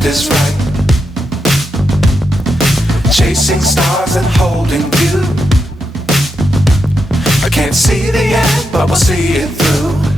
left is right. Chasing stars and holding you. I can't see the end, but we'll see it through.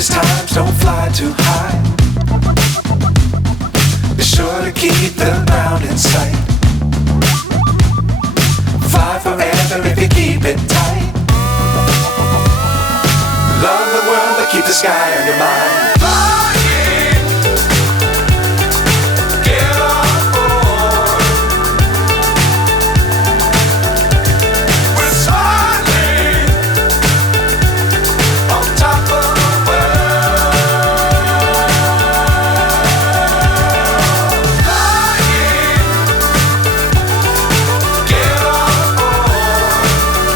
Times don't fly too high. Be sure to keep the ground in sight. Fly forever if you keep it tight. Love the world but keep the sky on your mind.